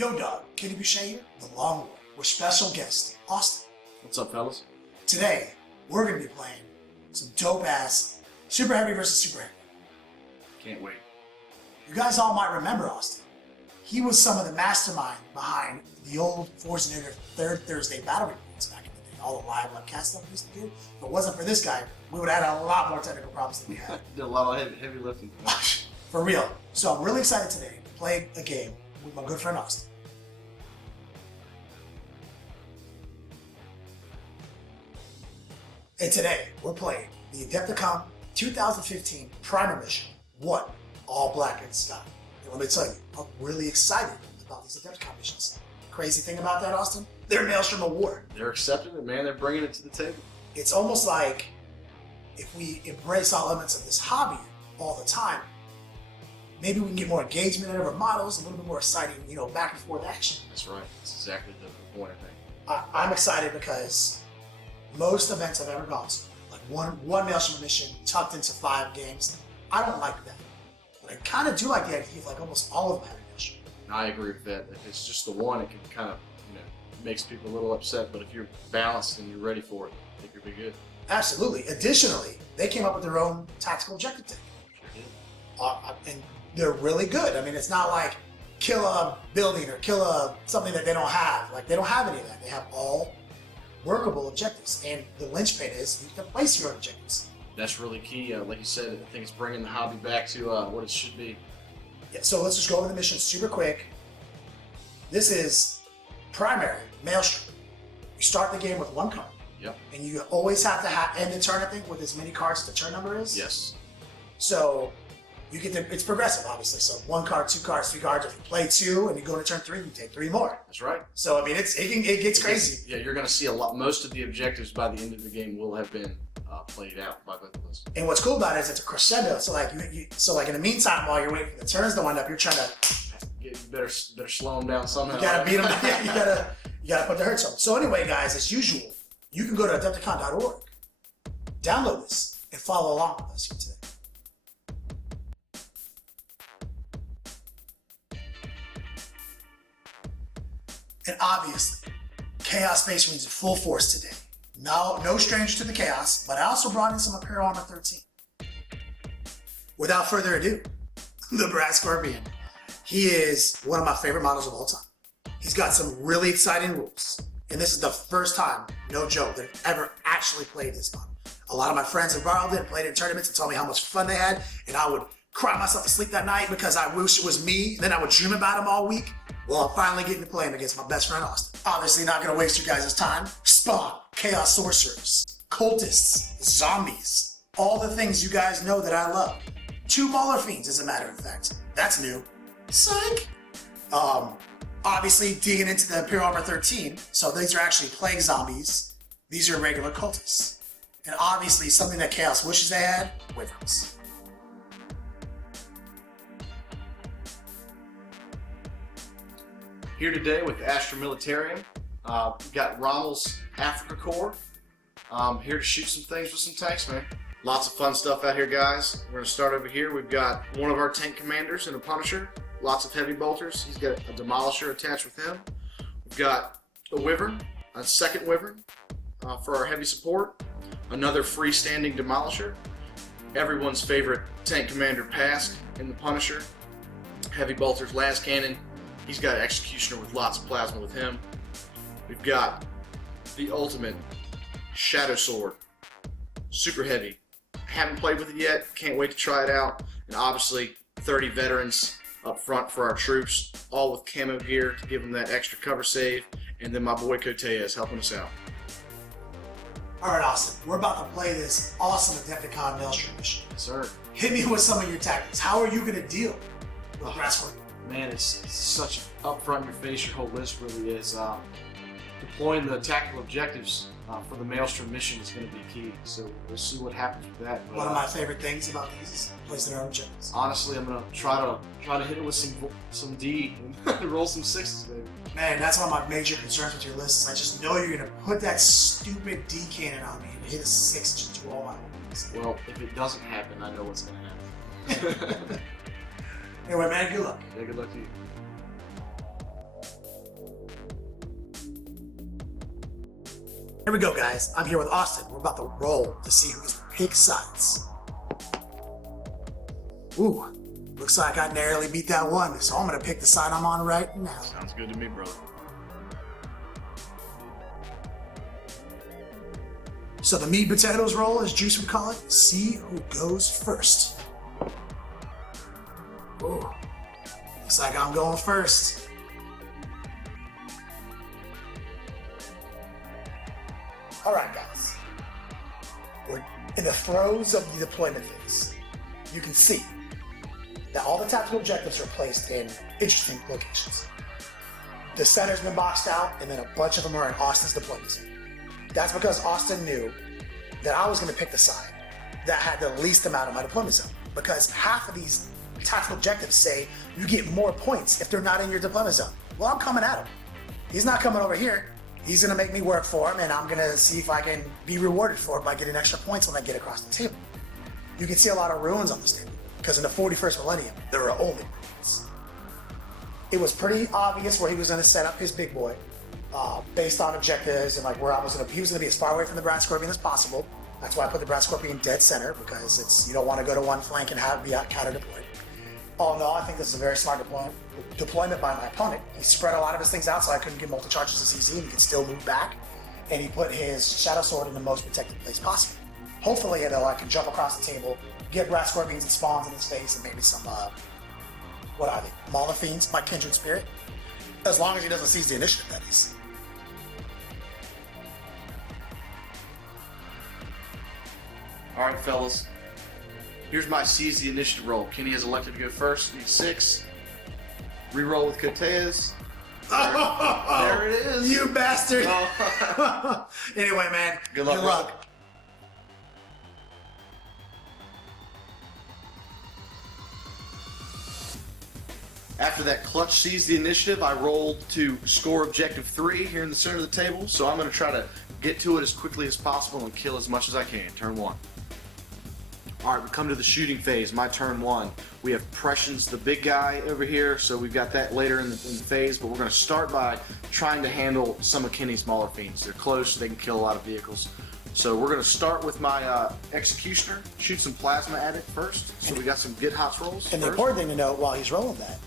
Yo, dog, Kenny Boucher here, the Long War, with special guest, Austin. What's up, fellas? Today, we're going to be playing some dope-ass Super Heavy versus Super Heavy. Can't wait. You guys all might remember Austin. He was some of the mastermind behind the old Force Nigger Third Thursday Battle Reports back in the day. All the live webcast stuff we used to do. If it wasn't for this guy, we would have had a lot more technical problems than we had. Did a lot of heavy lifting. For real. So I'm really excited today to play a game with my good friend Austin. And today, we're playing the Adepticon 2015 Primer Mission 1, All Black and Sky. And let me tell you, I'm really excited about these Adepticon missions. Crazy thing about that, Austin? They're Maelstrom of War. They're accepting it, man. They're bringing it to the table. It's almost like if we embrace all elements of this hobby all the time, maybe we can get more engagement out of our models, a little bit more exciting, back and forth action. That's right. That's exactly the point, I think. I'm excited because most events I've ever gone to, like one Maelstrom mission tucked into 5 games, I don't like that. But I kind of do like the idea of like almost all of them having Maelstrom. I agree with that. If it's just the one, it can kind of, makes people a little upset. But if you're balanced and you're ready for it, I think you'll be good. Absolutely. Additionally, they came up with their own tactical objective tech. Sure did. And they're really good. I mean, it's not like kill a building or kill something that they don't have. Like, they don't have any of that. They have all workable objectives. And the linchpin is you can place your own objectives. That's really key. Like you said, I think it's bringing the hobby back to what it should be. Yeah, so let's just go over the mission super quick. This is primary Maelstrom. You start the game with 1 card. Yep. And you always have to end the turn, I think, with as many cards as the turn number is. Yes. So you get it's progressive, obviously. So 1 card, 2 cards, 3 cards. If you play 2 and you go to turn 3, you take 3 more. That's right. So I mean, it gets crazy. Yeah, you're going to see a lot. Most of the objectives by the end of the game will have been played out by both of us. And what's cool about it is it's a crescendo. So like in the meantime, while you're waiting for the turns to wind up, you're trying to Better slow them down somehow. You gotta beat them. Yeah, you gotta put the hurts on. So anyway, guys, as usual, you can go to Adepticon.org, download this, and follow along with us here today. And obviously, Chaos Space Marines in full force today. No stranger to the Chaos, but I also brought in some Imperial Armor 13. Without further ado, the Brass Scorpion. He is one of my favorite models of all time. He's got some really exciting rules. And this is the first time, no joke, that I've ever actually played this model. A lot of my friends have borrowed it, played it in tournaments, and told me how much fun they had. And I would cry myself to sleep that night because I wish it was me. And then I would dream about him all week. Well, I'm finally getting to play him against my best friend, Austin. Obviously not gonna waste you guys' time. Spawn, Chaos Sorcerers, Cultists, Zombies, all the things you guys know that I love. 2 Mauler Fiends, as a matter of fact. That's new. Psych! Obviously digging into the Imperial Armor 13, so these are actually Plague Zombies. These are regular Cultists. And obviously something that Chaos wishes they had, Wyverns. Here today with the Astra Militarium. We've got Rommel's Africa Corps. Here to shoot some things with some tanks, man. Lots of fun stuff out here, guys. We're going to start over here. We've got one of our tank commanders and a Punisher. Lots of heavy bolters. He's got a Demolisher attached with him. We've got a Wyvern, a second Wyvern for our heavy support. Another freestanding Demolisher. Everyone's favorite tank commander Pask in the Punisher. Heavy bolters, las cannon. He's got an Executioner with lots of plasma with him. We've got the ultimate Shadow Sword. Super heavy. Haven't played with it yet. Can't wait to try it out. And obviously 30 veterans up front for our troops, all with camo gear to give them that extra cover save, and then my boy Kotea is helping us out. Alright, Austin, we're about to play this awesome Adepticon Maelstrom mission. Yes, sir. Hit me with some of your tactics. How are you going to deal with Brass Scorpion? Man, it's such up front in your face, your whole list really is. Deploying the tactical objectives for the Maelstrom mission is going to be key, so we'll see what happens with that. But, One of my favorite things about these is placing our own objectives. honestly, I'm going to try to hit it with some D and roll some 6s, baby. Man, that's one of my major concerns with your list. Is I just know you're gonna put that stupid D cannon on me and hit a 6 and just do all my ones. Well, if it doesn't happen, I know what's going to happen. Anyway, man, good luck. Yeah, good luck to you. Here we go, guys. I'm here with Austin. We're about to roll to see who gets to pick sides. Ooh, looks like I narrowly beat that one, so I'm gonna pick the side I'm on right now. Sounds good to me, brother. So the meat potatoes roll, as Juice would call it. See who goes first. Ooh, looks like I'm going first. All right, guys. We're in the throes of the deployment phase. You can see that all the tactical objectives are placed in interesting locations. The center's been boxed out, and then a bunch of them are in Austin's deployment zone. That's because Austin knew that I was going to pick the side that had the least amount of my deployment zone. Because half of these tactical objectives say you get more points if they're not in your deployment zone. Well, I'm coming at him. He's not coming over here. He's going to make me work for him, and I'm going to see if I can be rewarded for it by getting extra points when I get across the table. You can see a lot of ruins on this table, because in the 41st millennium, there are only ruins. It was pretty obvious where he was going to set up his big boy, based on objectives and like where he was going to be as far away from the Brad Scorpion as possible. That's why I put the Brad Scorpion dead center, because you don't want to go to one flank and be out counter deployed. All in all, I think this is a very smart deployment by my opponent. He spread a lot of his things out so I couldn't get multi-charges as easy, and he could still move back. And he put his Shadow Sword in the most protected place possible. Hopefully, though, I can jump across the table, get Brad Scorpions and spawns in his face, and maybe some, what are they? Mauler Fiends, my kindred spirit. As long as he doesn't seize the initiative, that is. All right, fellas. Here's my seize the initiative roll. Kenny has elected to go first. Need 6. Reroll with Cortez. There it is. You bastard! Oh. Anyway, man. Good luck, brother. After that clutch seize the initiative, I rolled to score objective 3 here in the center of the table. So I'm going to try to get to it as quickly as possible and kill as much as I can. Turn 1. All right, we come to the shooting phase. My turn 1. We have Prescience, the big guy over here, so we've got that later in the phase, but we're going to start by trying to handle some of Kenny's Mauler Fiends. They're close, so they can kill a lot of vehicles. So we're going to start with my Executioner, shoot some plasma at it first. So we got some Get Hots rolls. And the important thing to note while he's rolling that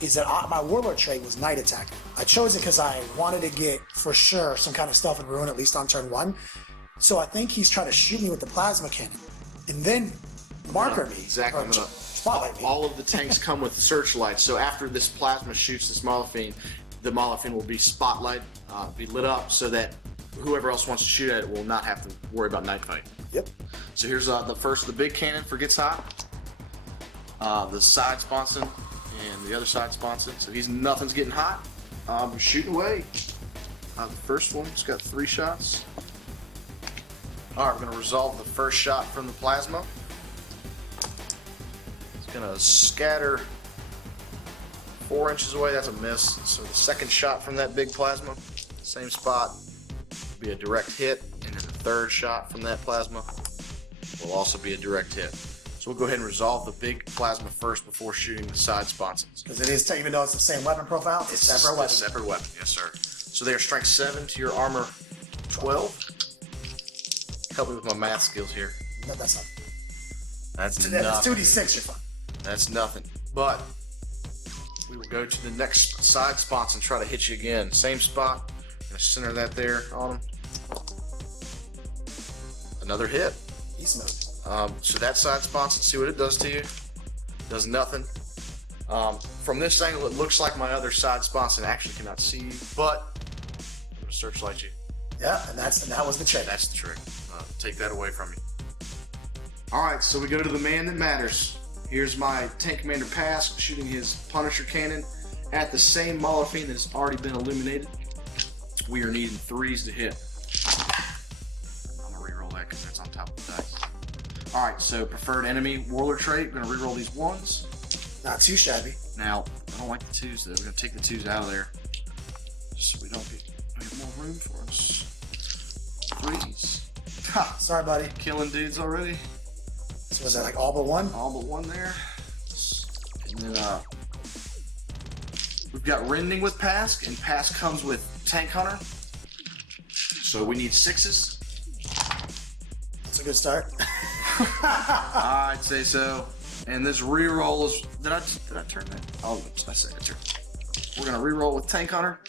is that my Warlord trait was Night Attack. I chose it because I wanted to get, for sure, some kind of Stealth and Ruin, at least on turn 1. So I think he's trying to shoot me with the Plasma Cannon. And then marker me. Exactly. Or spotlight me. All of the tanks come with searchlights. So after this plasma shoots this Mauler Fiend, the Mauler Fiend will be spotlight, be lit up, so that whoever else wants to shoot at it will not have to worry about night fight. Yep. So here's the big cannon for Gets Hot, the side sponson, and the other side sponson. So nothing's getting hot. Shooting away. The first one's got 3 shots. All right, we're going to resolve the first shot from the plasma. It's going to scatter 4 inches away. That's a miss. So the second shot from that big plasma, same spot, will be a direct hit. And then the third shot from that plasma will also be a direct hit. So we'll go ahead and resolve the big plasma first before shooting the side sponsons. Because it is, even though it's the same weapon profile, it's a separate weapon. It's a separate weapon, yes, sir. So they are strength 7 to your armor 12. Help me with my math skills here. No, that's not. That's That's nothing. 2d6, you're fine. That's nothing. But we will go to the next side spots and try to hit you again. Same spot. Gonna center that there on him. Another hit. He's smooth. So that side spot, see what it does to you. Does nothing. From this angle, it looks like my other side sponson actually cannot see you, but I'm gonna searchlight you. Yeah, and that was the trick. That's the trick. Take that away from you. All right, so we go to the man that matters. Here's my Tank Commander Pask shooting his Punisher cannon at the same Mauler Fiend that has already been illuminated. We are needing 3s to hit. I'm gonna reroll that because that's on top of the dice. All right, so preferred enemy Warlord trait. We're gonna reroll these 1s. Not too shabby. Now, I don't like the 2s though. We're gonna take the 2s out of there, just so we don't get more room for us. 3s. Ha, sorry, buddy. Killing dudes already. So was that like all but 1? All but 1 there. And then we've got Rending with Pask, and Pask comes with Tank Hunter. So we need 6s. That's a good start. I'd say so. And this reroll is. Did I turn that? Oh, I said I turned. We're gonna reroll with Tank Hunter.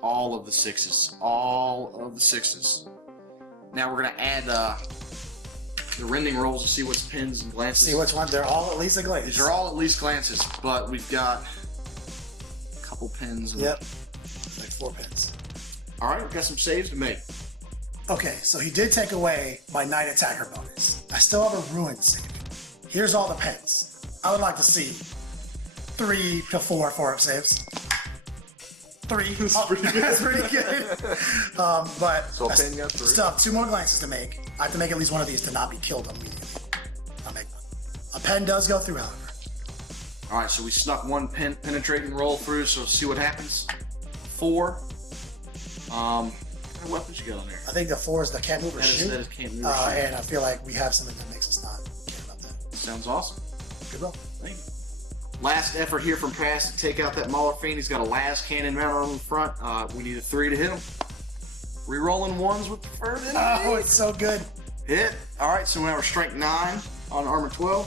All of the 6s. All of the 6s. Now we're gonna add the rending rolls to see what's pins and glances. See which one? They're all at least a glance. These are all at least glances, but we've got a couple pins. And Yep. Like 4 pins. All right, we've got some saves to make. Okay, so he did take away my Knight Attacker bonus. I still have a Ruin save. Here's all the pins. I would like to see 3 to 4 4-up saves. 3. That's pretty good. That's pretty good. But So a I pin got 3. still have 2 more glances to make. I have to make at least one of these to not be killed immediately. I'll make one. A pen does go through, however. All right, so we snuck one penetrating roll through, so see what happens. 4. What weapons you got on there? I think the 4 is the can't move or shoot. That is can't move or shoot. And I feel like we have something that makes us not care about that. Sounds awesome. Good roll. Thank you. Last effort here from Cass to take out that Mauler Fiend. He's got a las cannon mounted on the front. We need a 3 to hit him. Rerolling 1s with preferred enemy. Oh, it's so good. Hit. All right, so now we're strength 9 on armor 12.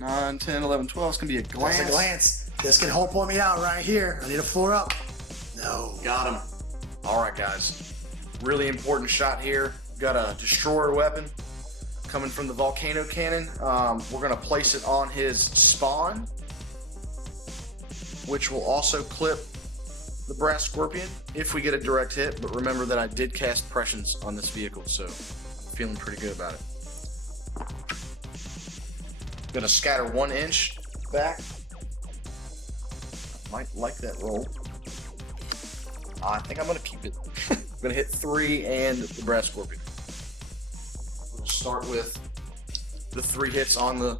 9, 10, 11, 12. It's going to be a glance. That's a glance. This can hold point me out right here. I need a 4-up. No. Got him. All right, guys. Really important shot here. Got a destroyer weapon coming from the volcano cannon. We're going to place it on his spawn, which will also clip the brass scorpion if we get a direct hit. But remember that I did cast prescience on this vehicle, so I'm feeling pretty good about it. Gonna scatter 1 inch back. Might like that roll. I think I'm gonna keep it. I'm gonna hit 3 and the brass scorpion. We'll start with the 3 hits on the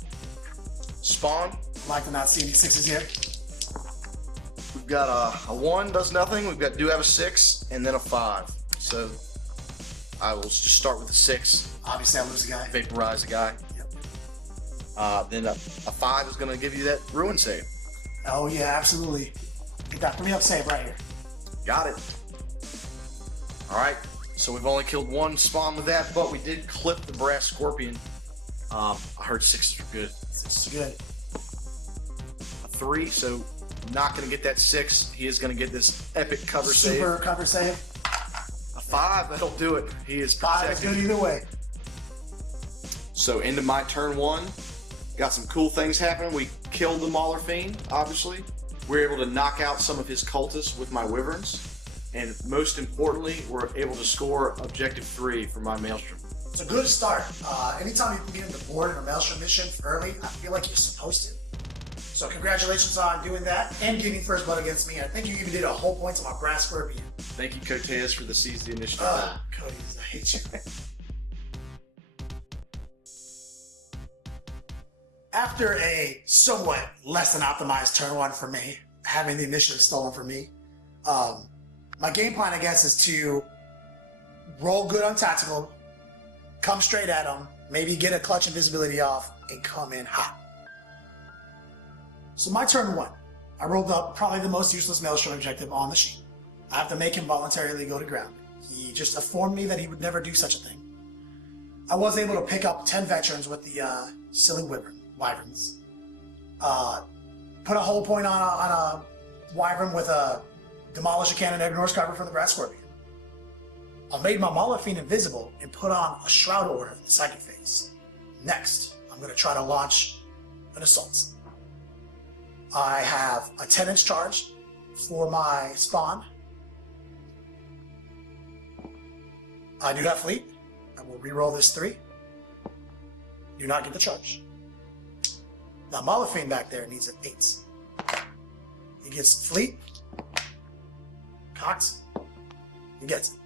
spawn. I'd like to not see any 6s here. We've got a 1 does nothing. We've got do have a 6 and then a 5. So I will just start with a 6. Obviously, I lose a guy. Vaporize a guy. Yep. Then a 5 is gonna give you that ruin save. Oh, yeah, absolutely. Get that 3-up save right here. Got it. All right, so we've only killed 1 spawn with that, but we did clip the brass scorpion. I heard 6s are good. 6 is good. A 3, so not going to get that 6. He is going to get this epic cover save. Super cover save. A 5, that'll do it. He is 5 is protected. good either way. So into my turn 1, got some cool things happening. We killed the Mauler Fiend, obviously. We were able to knock out some of his cultists with my wyverns. And most importantly, we're able to score objective 3 for my Maelstrom. It's a good start. Anytime you can get in the board in a Maelstrom mission early, I feel like you're supposed to. So congratulations on doing that and getting first blood against me. I think you even did a whole point to my brass scorpion. Thank you, Coteas, for the seize the initiative. Cody, I hate you. After a somewhat less than optimized turn 1 for me, having the initiative stolen from me, my game plan, I guess, is to roll good on tactical, come straight at them, maybe get a clutch invisibility off, and come in hot. So my turn 1, I rolled up probably the most useless Maelstrom objective on the sheet. I have to make him voluntarily go to ground. He just informed me that he would never do such a thing. I was able to pick up 10 veterans with the silly wyverns. Put a whole point on a wyvern with a demolish a cannon that ignores cover from the brass scorpion. I made my Mauler Fiend invisible and put on a shroud order in the psychic phase. Next, I'm going to try to launch an assault. I have a 10-inch charge for my spawn. I do have fleet. I will reroll this 3. Do not get the charge. Now Mauler Fiend back there needs an 8. He gets fleet. Cox. He gets it.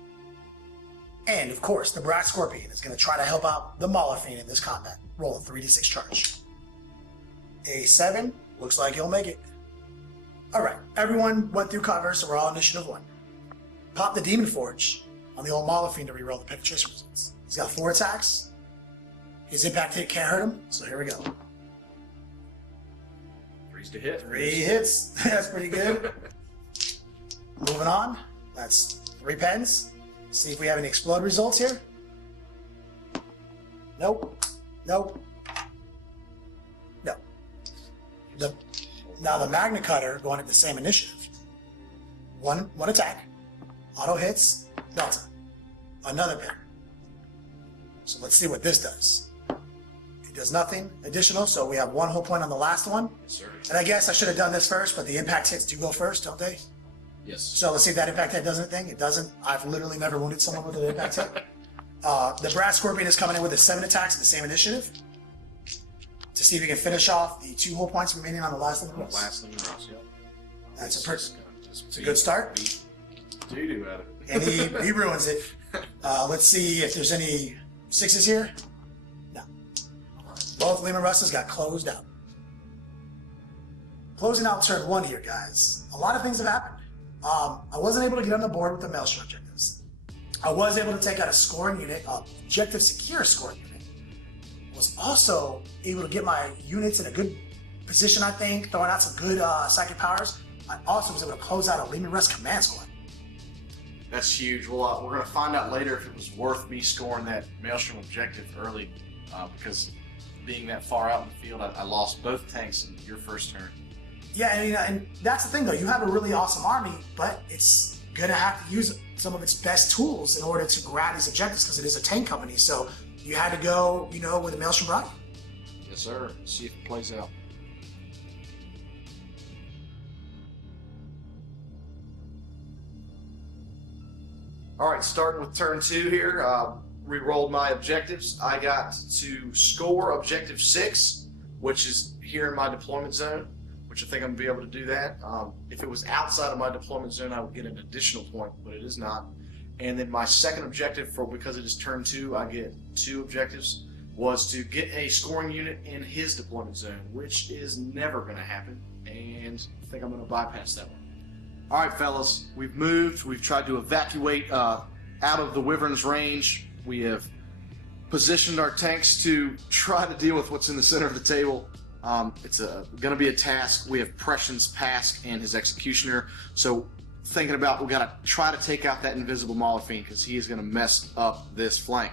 And of course, the Brass Scorpion is going to try to help out the Mauler Fiend in this combat. Roll a 3d6 charge. A 7. Looks like he'll make it. Alright, everyone went through cover, so we're all initiative 1. Pop the Demon Forge on the old Mauler Fiend to reroll the penetration results. He's got 4 attacks. His impact hit can't hurt him, so here we go. 3's to hit. 3 hits. That's pretty good. Moving on. That's 3 pens. See if we have any explode results here. Nope. Nope. No. Now the Magna Cutter going at the same initiative. One attack. Auto hits. Delta. Another pen. So let's see what this does. It does nothing additional, so we have 1 whole point on the last one. Yes, sir. And I guess I should have done this first, but the impact hits do go first, don't they? Yes. So let's see if that impact hit does anything. It doesn't. I've literally never wounded someone with an impact hit. The Brass Scorpion is coming in with 7 attacks at the same initiative to see if we can finish off the 2 whole points remaining on the last Lehman Russ. Last Lehman Russ, yep. That's a good start. Doo-doo at it. And he ruins it. Let's see if there's any 6s here. No. Both Lehman Russes got closed out. Closing out turn 1 here, guys. A lot of things have happened. I wasn't able to get on the board with the Maelstrom objectives. I was able to take out a scoring unit, objective secure scoring unit. Was also able to get my units in a good position, I think, throwing out some good psychic powers. I also was able to close out a Lehman Russ command squad. That's huge. Well, we're going to find out later if it was worth me scoring that Maelstrom objective early because being that far out in the field, I lost both tanks in your first turn. Yeah, and that's the thing though. You have a really awesome army, but it's gonna have to use some of its best tools in order to grab these objectives because it is a tank company. So you had to go, with a Maelstrom brought you. Yes, sir. Let's see if it plays out. All right, starting with turn 2 here. Re-rolled my objectives. I got to score objective 6, which is here in my deployment zone, which I think I'm gonna be able to do that. If it was outside of my deployment zone, I would get an additional point, but it is not. And then my second objective, because it is turn 2, I get 2 objectives, was to get a scoring unit in his deployment zone, which is never gonna happen, and I think I'm gonna bypass that one. All right, fellas, we've moved. We've tried to evacuate out of the Wyvern's range. We have positioned our tanks to try to deal with what's in the center of the table. It's going to be a task. We have Prescience, Pask, and his Executioner. So thinking about, we got to try to take out that invisible Mauler Fiend because he is going to mess up this flank.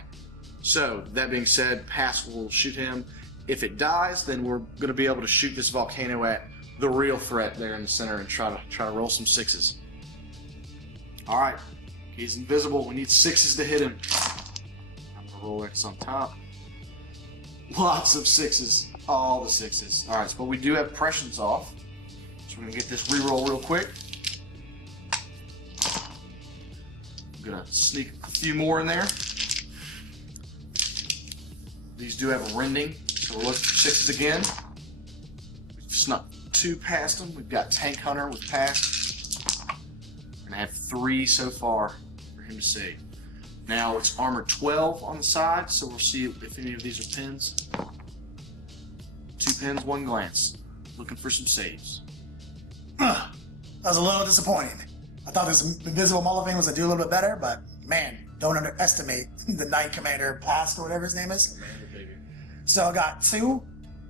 So that being said, Pask will shoot him. If it dies, then we're going to be able to shoot this volcano at the real threat there in the center and try to roll some 6s. All right, he's invisible. We need 6s to hit him. I'm going to roll X on top. Lots of 6s. All the 6s. All right, but we do have Prescience off. So we're going to get this reroll real quick. I'm going to sneak a few more in there. These do have a rending, so we're looking for 6s again. We've snuck 2 past them. We've got Tank Hunter with Pask. And I have 3 so far for him to save. Now it's armor 12 on the side, so we'll see if any of these are pins. 2 pins, 1 glance. Looking for some saves. That was a little disappointing. I thought this invisible Mauler Fiend was gonna do a little bit better, but man, don't underestimate the Knight Commander Pask or whatever his name is. Commander, baby. So I got 2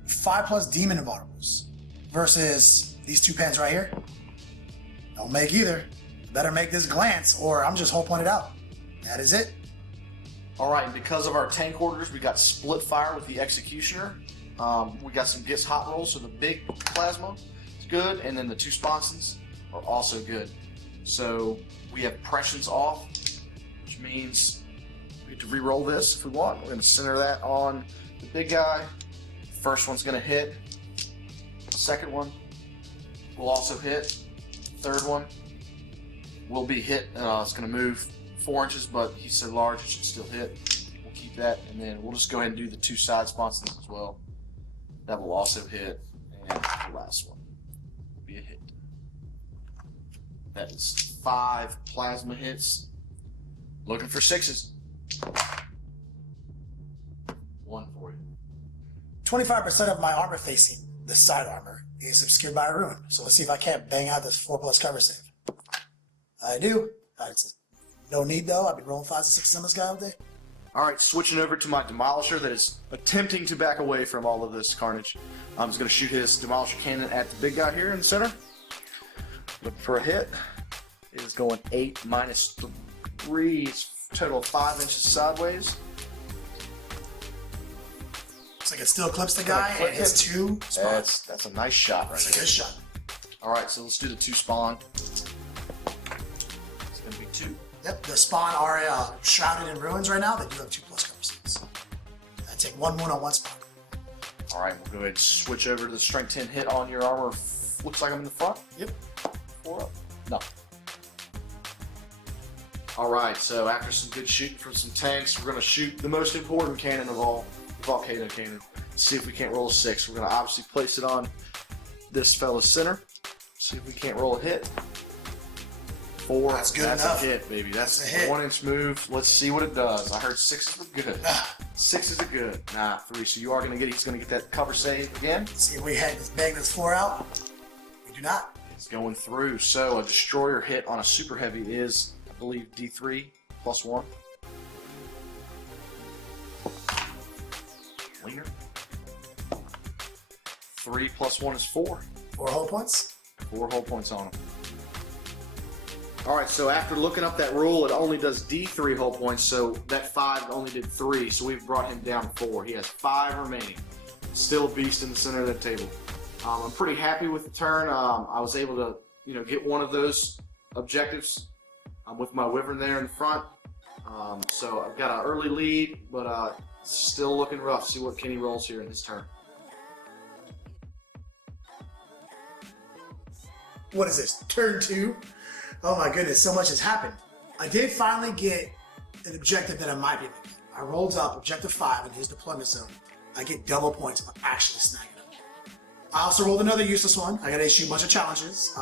5+ demon invulnerables versus these 2 pens right here. Don't make either. Better make this glance or I'm just whole pointed out. That is it. All right, and because of our tank orders, we got split fire with the Executioner. We got some Gets Hot Rolls, so the big plasma is good, and then the 2 sponsons are also good. So we have Prescience off, which means we get to re-roll this if we want. We're going to center that on the big guy. First one's going to hit. The second one will also hit. Third one will be hit. It's going to move 4 inches, but he's so large it should still hit. We'll keep that, and then we'll just go ahead and do the 2 side sponsons as well. That will also hit, and the last one will be a hit. That is 5 plasma hits. Looking for 6s. 1 for you. 25% of my armor facing the side armor is obscured by a rune. So let's see if I can't bang out this 4+ cover save. I do. No need though. I've been rolling 5s and 6s on this guy all day. All right, switching over to my Demolisher that is attempting to back away from all of this carnage. I'm just going to shoot his Demolisher cannon at the big guy here in the center. Looking for a hit. is going 8 minus 3. It's total of 5 inches sideways. Looks like it still clips the guy and his 2 spawns. That's a nice shot right That's a there. good shot. All right, so let's do the 2 spawn. It's gonna be 2. Yep, the spawn are shrouded in ruins right now. They do have 2+ cover saves. I take 1 wound on 1 spawn. All right, we'll go ahead and switch over to the strength 10 hit on your armor. Looks like I'm in the front. Yep. 4 up. No. All right, so after some good shooting from some tanks, we're gonna shoot the most important cannon of all, the Volcano Cannon. See if we can't roll a 6. We're gonna obviously place it on this fella's center. See if we can't roll a hit. 4. That's good That's enough. a hit, baby. That's That's a hit. 1-inch move. Let's see what it does. I heard 6s were good. 6s are good. Nah, 3. So you are gonna get. He's gonna get that cover save again. See if we had this bang this 4 out. We do not. It's going through. So a destroyer hit on a super heavy is, I believe, D3 plus 1. Leaner. 3 plus 1 is 4. 4 hull points. 4 hull points on him. Alright, so after looking up that rule, it only does D3 hull points, so that 5 only did 3, so we've brought him down 4. He has 5 remaining. Still a beast in the center of that table. I'm pretty happy with the turn. I was able to, get one of those objectives with my Wyvern there in the front. So I've got an early lead, but still looking rough. See what Kenny rolls here in his turn. What is this? Turn 2? Oh my goodness, so much has happened. I did finally get an objective that I might be able to get. I rolled up objective 5 in his deployment zone. I get double points if I actually snag it up. I also rolled another useless one. I got to issue a bunch of challenges.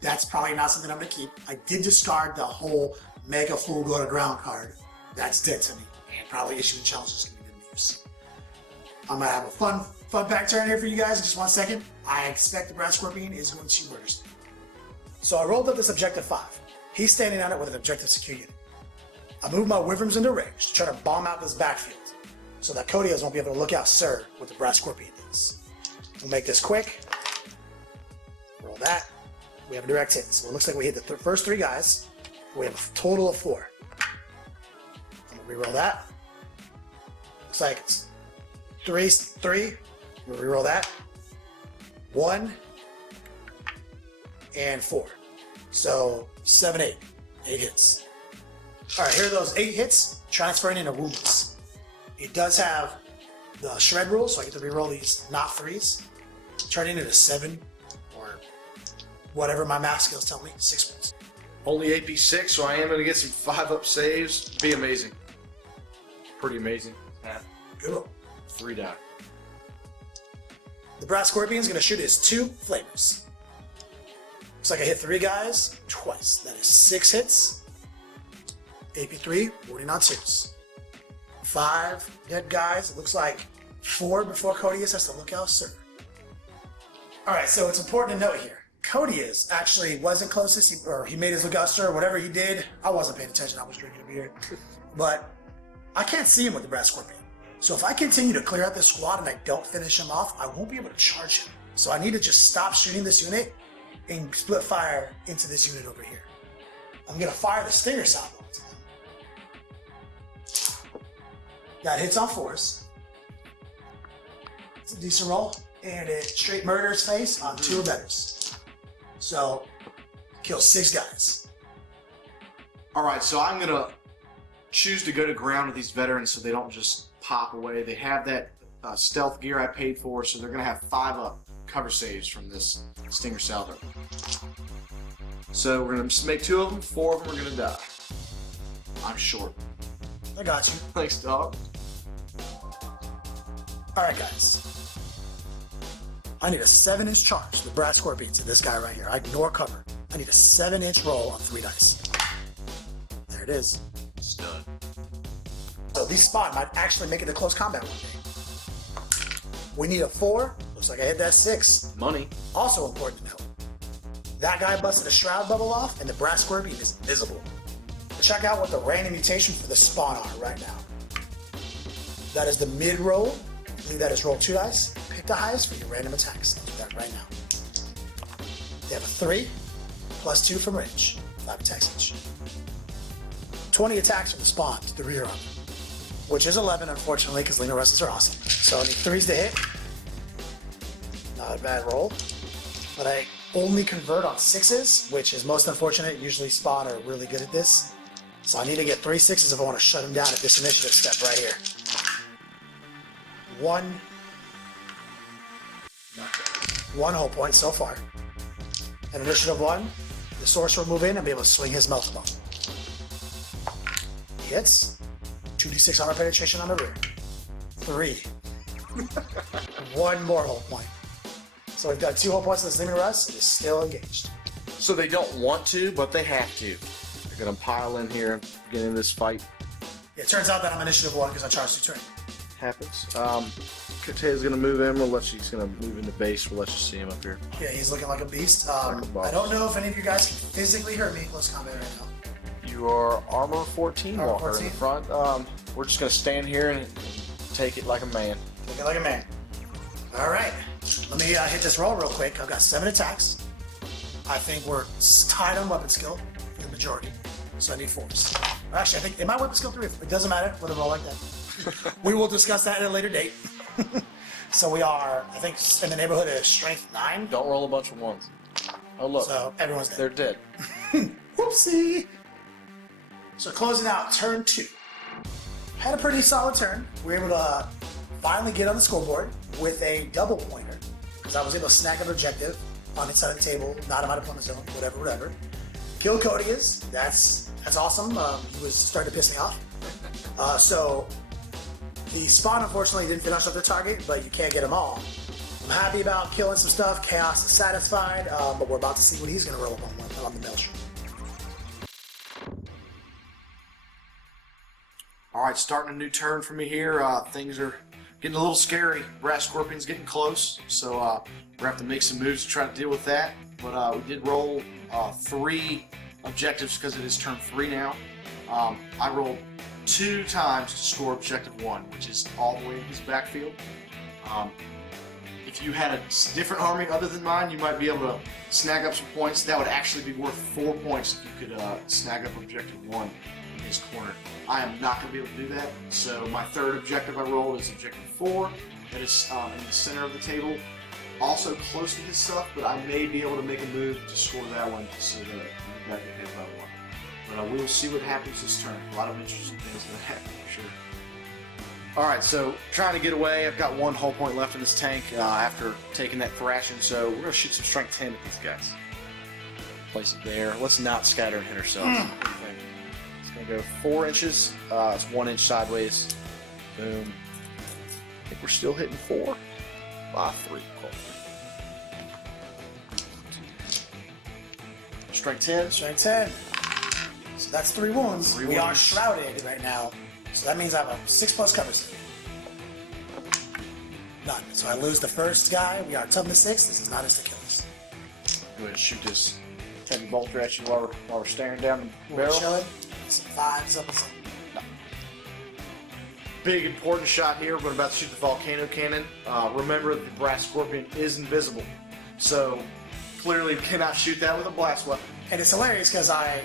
That's probably not something I'm going to keep. I did discard the whole Mega Fool Go to Ground card. That's dead to me. And probably issuing challenges is going to be good news. I'm going to have a fun back turn here for you guys in just 1 second. I expect the Brad Scorpion is going to murder Steve. So I rolled up this objective 5. He's standing on it with an objective secure unit. I moved my Wyverns into range to try to bomb out this backfield so that Codias won't be able to look out Sir what the Brad Scorpion is. We'll make this quick. Roll that. We have a direct hit. So it looks like we hit the first 3 guys. We have a total of 4. I'm gonna reroll that. Looks like it's 3. We'll reroll that. 1 and 4. So 7, 8. 8 hits. All right, here are those 8 hits transferring into wounds. It does have the shred rule, so I get to reroll these not 3s, turning into 7 or whatever my math skills tell me. 6 wounds. Only AP6, so I am going to get some 5-up saves. Be amazing. Pretty amazing. Good roll. 3 die. The Brass Scorpion is going to shoot his 2 flamers. Looks like I hit 3 guys twice. That is 6 hits. AP3, 40 on 2s. 5 dead guys. It looks like 4 before Codius has to look out, sir. Alright, so it's important to note here. Codius actually wasn't closest, he made his lookout, sir, whatever he did. I wasn't paying attention, I was drinking a beer. But I can't see him with the Brass Scorpion. So if I continue to clear out this squad and I don't finish him off, I won't be able to charge him. So I need to just stop shooting this unit and split fire into this unit over here. I'm gonna fire the Stinger salvo into them. That hits on 4s. It's a decent roll. And it straight murders face on 2 betters. So, kill 6 guys. Alright, so I'm going to choose to go to ground with these veterans so they don't just pop away. They have that stealth gear I paid for, so they're going to have 5-up cover saves from this Stinger Salvo. So we're going to make 2 of them, 4 of them are going to die. I'm short. I got you. Thanks, dog. Alright, guys. I need a 7-inch charge to the Brass Scorpion to this guy right here. I ignore cover. I need a 7-inch roll on 3 dice. There it is. Stud. So these spot might actually make it to close combat one day. We need a 4. Looks like I hit that 6. Money. Also important to note. That guy busted a shroud bubble off and the Brass Scorpion is invisible. Check out what the random mutations for the spawn are right now. That is the mid roll. I believe that is roll 2 dice. Pick the highest for your random attacks. I'll do that right now. They have a 3 plus 2 from range. 5 attacks each. 20 attacks from the spawn to the rear armor, which is 11, unfortunately, because Lima Russes are awesome. So I need 3s to hit. Not a bad roll. But I only convert on 6s, which is most unfortunate. Usually spawn are really good at this. So I need to get 3 6s if I want to shut him down at this initiative step right here. 1 whole point so far. And initiative 1, the sorcerer will move in and be able to swing his melt bomb. He hits. 2d6 armor penetration on the rear. 3. 1 more whole point. So we've got 2 whole points in this Lehman Russ. It is still engaged. So they don't want to, but they have to. They're going to pile in here, get in this fight. It turns out that I'm initiative 1 because I charged 2 turn. Happens. Katea's going to move in. He's going to move into base. We'll let you see him up here. Yeah, he's looking like a beast. Like a boss. I don't know if any of you guys can physically hurt me in close combat right now. You are armor 14 Armor walker 14. in the front. We're just going to stand here and take it like a man. Looking like a man. All right. Let me hit this roll real quick. I've got 7 attacks. I think we're tied on weapon skill for the majority. So I need 4s. Actually, I think, am I weapon skill 3? It doesn't matter with a roll like that. We will discuss that at a later date. So we are, I think, in the neighborhood of strength 9. Don't roll a bunch of ones. Oh, look. So everyone's dead. They're dead. Whoopsie. So closing out turn 2. Had a pretty solid turn. We were able to finally get on the scoreboard with a double pointer because I was able to snag an objective on inside of the table, not in my deployment zone, whatever. Kill Codius. That's awesome. He was starting to piss me off. So the spawn unfortunately didn't finish off the target, but you can't get them all. I'm happy about killing some stuff. Chaos is satisfied, but we're about to see what he's going to roll up on the maelstrom. All right, starting a new turn for me here. Things are getting a little scary. Brass Scorpion's getting close, so we're going to have to make some moves to try to deal with that. But we did roll 3 objectives because it is turn 3 now. I rolled 2 times to score objective 1, which is all the way in his backfield. If you had a different army other than mine, you might be able to snag up some points. That would actually be worth 4 points if you could snag up objective 1 in his corner. I am not going to be able to do that, so my 3rd objective I rolled is objective 4. That is in the center of the table, also close to his stuff, but I may be able to make a move to score that one so that I can hit by 1. But we will see what happens this turn. A lot of interesting things that happen for sure. Alright, so trying to get away. I've got 1 hull point left in this tank after taking that thrashing, so we're going to shoot some strength 10 at these guys. Place it there. Let's not scatter and hit ourselves. It's going to go 4 inches. It's 1 inch sideways. Boom. I think we're still hitting 4. 3. Cool. Strength 10. Strength 10. So that's 3 wounds. 3 We are wounds. shrouded right now. So that means I have a 6+ covers. None. So I lose the first guy. We are toughness 6. This is not insta kills. Go ahead and shoot this heavy bolter at you while we're staring down the We're barrel. chilling. Some 5s up and some. Big important shot here. We're about to shoot the volcano cannon. Remember, the brass scorpion is invisible, so clearly you cannot shoot that with a blast weapon. And it's hilarious because I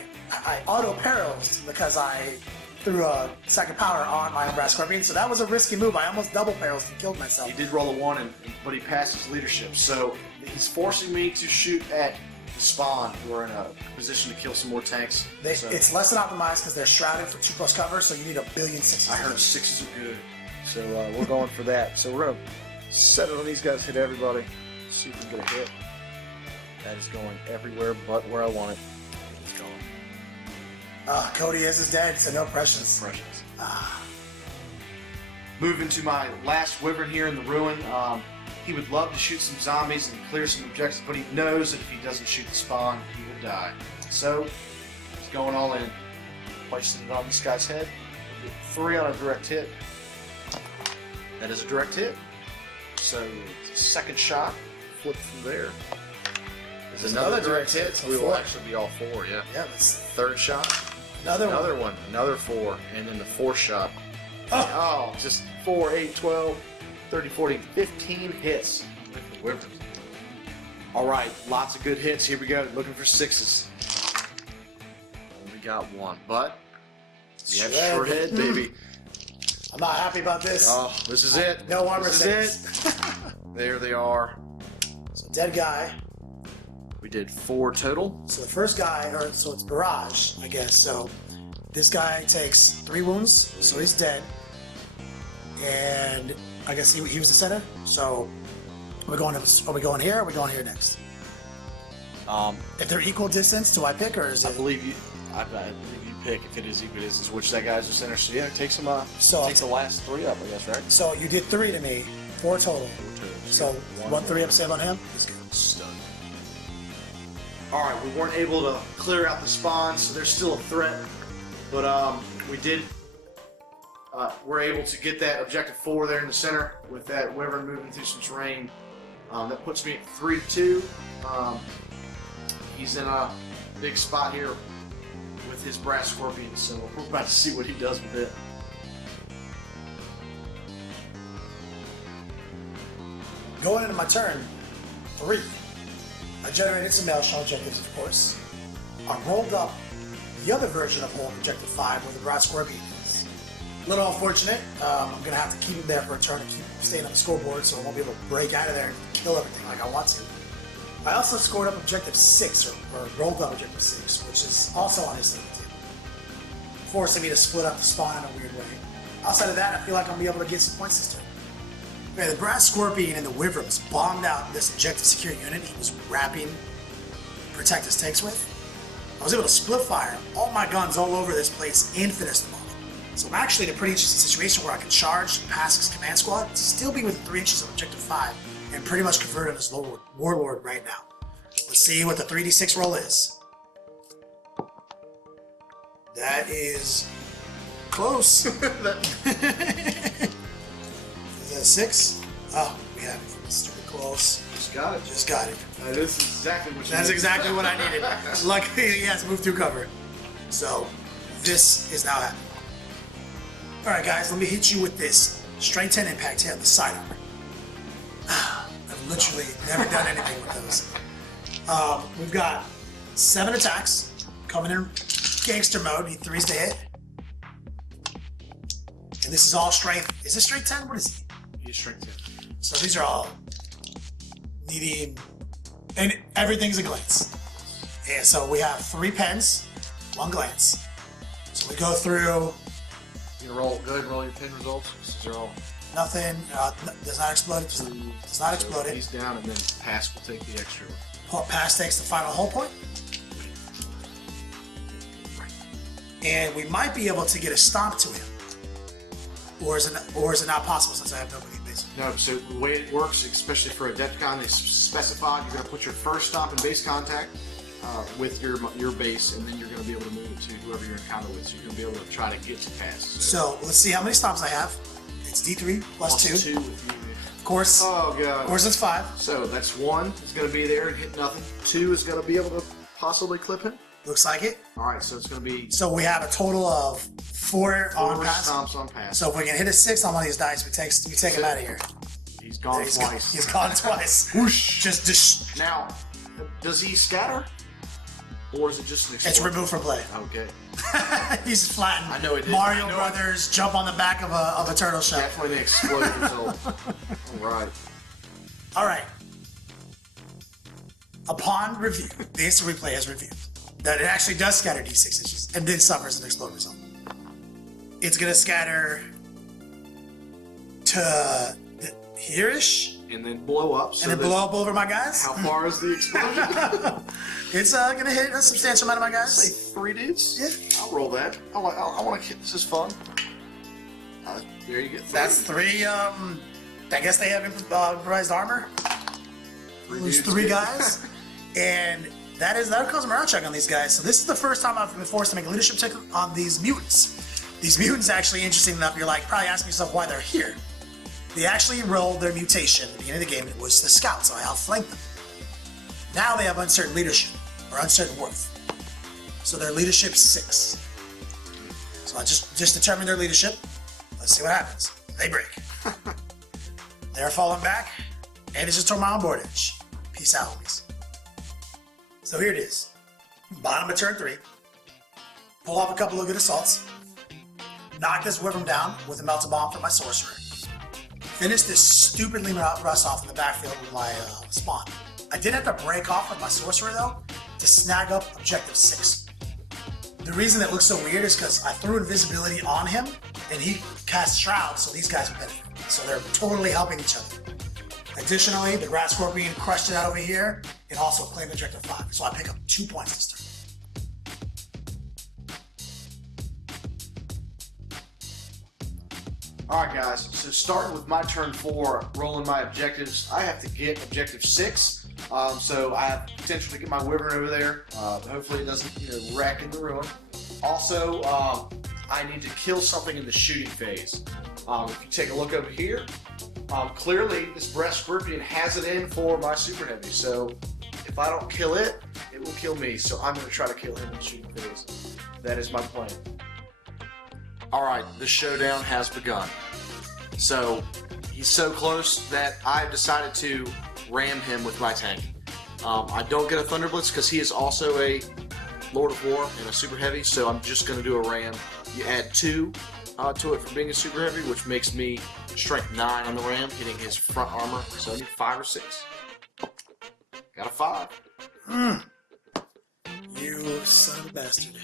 auto-paralysed because I threw a second power on my own brass scorpion. So that was a risky move. I almost double paralysed and killed myself. He did roll a 1, but he passed his leadership. So he's forcing me to shoot at the spawn, who are in a position to kill some more tanks. So It's less than optimized because they're shrouded for 2+ cover, so you need a billion 6s. I heard 6s are good. So we're going for that. So we're going to set it on these guys, hit everybody, see if we can get a hit. That is going everywhere but where I want it. It's going. Cody is dead, so no precious. Impressions. Moving to my last wyvern here in the ruin. He would love to shoot some zombies and clear some objectives, but he knows that if he doesn't shoot the spawn, he will die. So he's going all in, placing it on this guy's head. 3 on a direct hit. That is a direct hit. So second shot, flip from there. There's another direct hit. So We will 4. actually be all 4, yeah. Yeah, that's 3rd shot. another One. Another 4. And then the 4th shot. Oh. Oh, just 4, 8, 12, 30, 40, 15 hits with the wyverns. All right, lots of good hits. Here we go. Looking for 6s. got one, but we have Shred. Shred, baby. I'm not happy about this. Oh, this is it. No armor This is saves. it. There they are. So dead guy. We did 4 total. So the first guy, so it's Barrage, I guess. So this guy takes 3 wounds, so he's dead. And I guess he was the center. So are we going here? Or are we going here next? If they're equal distance, do I pick or is it? I believe you pick if it is equal distance, which that guy's the center. So yeah, take some. So- take the last 3 up, I guess, right? So you did 3 to me, 4 total. 4 total. So 1 3 up save on him. He's good. Stud. All right, we weren't able to clear out the spawn, so there's still a threat. But we did. We're able to get that objective 4 there in the center with that wyvern moving through some terrain. That puts me at 3-2. He's in a big spot here with his brass scorpion, so we're about to see what he does with it. Going into my turn 3, I generated some maelstrom objectives, of course. I rolled up the other version of Hulk Objective 5 where the brass scorpion is. A little unfortunate. I'm going to have to keep him there for a turn and keep him staying on the scoreboard so I won't be able to break out of there and kill everything like I want to. I also scored up Objective 6, or rolled up Objective 6, which is also on his league table, forcing me to split up the spawn in a weird way. Outside of that, I feel like I'm going to be able to get some points this turn. Okay, the brass scorpion and the wyverns bombed out this objective secure unit he was wrapping protect his tanks with. I was able to split fire all my guns all over this place and finish them off. So I'm actually in a pretty interesting situation where I can charge past his command squad, still be within 3 inches of objective 5, and pretty much convert him as warlord right now. Let's see what the 3d6 roll is. That is close. Is that a 6? Oh, we have it. Stupid close. Just got it. Just got it. This is exactly what you That's need. exactly what I needed. Luckily, he has moved through cover. So, this is now happening. Alright guys, let me hit you with this Strength 10 impact hit on the side armor. I've literally never done anything with those. We've got 7 attacks coming in gangster mode. Need 3s to hit. And this is all strength. Is this strength 10? What is he? He's strength 10. So these are all needing, and everything's a glance. And so we have 3 pens, 1 glance. So we go through. You can roll. Go ahead and roll your pin results. These are all. Nothing. Does not explode. Does not explode it. He's down, and then pass will take the extra. Pass takes the final hull point. And we might be able to get a stomp to him. Or is it not possible since I have nobody in base? No, so the way it works, especially for Adepticon, is specified. You're going to put your first stomp in base contact with your base, and then you're going to be able to move it to whoever you're in combat with. So you're going to be able to try to get to pass. So let's see how many stomps I have. It's D3 plus 2. 2 with you. Of course. Oh god. Of course, it's 5. So that's 1 is going to be there and hit nothing. 2 is going to be able to possibly clip him. Looks like it. All right, so it's going to be So we have a total of 4 on pass. stomps on pass. So if we can hit a 6 on one of these dice, we take him out of here. He's gone He's twice. He's gone twice. Whoosh. Just Now, does he scatter? Or is it just an it's explosion? removed from play. Okay. He's flattened. I know it did. Mario I know Brothers jump on the back of a turtle shell. Definitely an explosion result. All right. All right. Upon review, the instant replay has reviewed that it actually does scatter D6 and then suffers an explode result. It's gonna scatter to here-ish And then blow up. So and then that- blow up over my guys. How far is the explosion? It's gonna hit a substantial amount of my Say guys. 3 dudes? Yeah. I'll roll that. I want to hit. This is fun. There you get 3. That's 3. I guess they have improvised armor. Lose dudes 3 get- guys, and that'll cause a morale check on these guys. So this is the first time I've been forced to make a leadership check on these mutants. These mutants, actually, interesting enough, you're like probably asking yourself why they're here. They actually rolled their mutation at the beginning of the game. It was the scout, so I outflanked them. Now they have uncertain leadership or uncertain worth. So their leadership's 6. So I just determined their leadership. Let's see what happens. They break. They're falling back, and it's just toward my onboard edge. Peace out, homies. So here it is. Bottom of turn 3. pull off a couple of good assaults, knock this Wyvern down with a Melted Bomb from my Sorcerer, finish this stupid Leman Rust off in the backfield with my Spawn. I did have to break off with my Sorcerer though to snag up Objective 6. The reason it looks so weird is because I threw Invisibility on him and he cast Shroud, so these guys benefit. So they're totally helping each other. Additionally, the Grass Scorpion crushed it out over here and also claimed Objective 5. So I pick up 2 points this turn. Alright guys, so starting with my turn 4, rolling my objectives, I have to get Objective 6. So I have potential to get my Wyvern over there. Hopefully it doesn't wreck in the ruin. Also, I need to kill something in the shooting phase. If you take a look over here, clearly this Breast Scorpion has it in for my Super Heavy. So if I don't kill it, it will kill me. So I'm going to try to kill him in the shooting phase. That is my plan. Alright, the showdown has begun. So he's so close that I've decided to ram him with my tank. I don't get a Thunder Blitz because he is also a Lord of War and a Super Heavy, so I'm just going to do a ram. You add 2 to it for being a Super Heavy, which makes me strength 9 on the ram, hitting his front armor, so I need 5 or 6. Got a 5. You son of a bastard.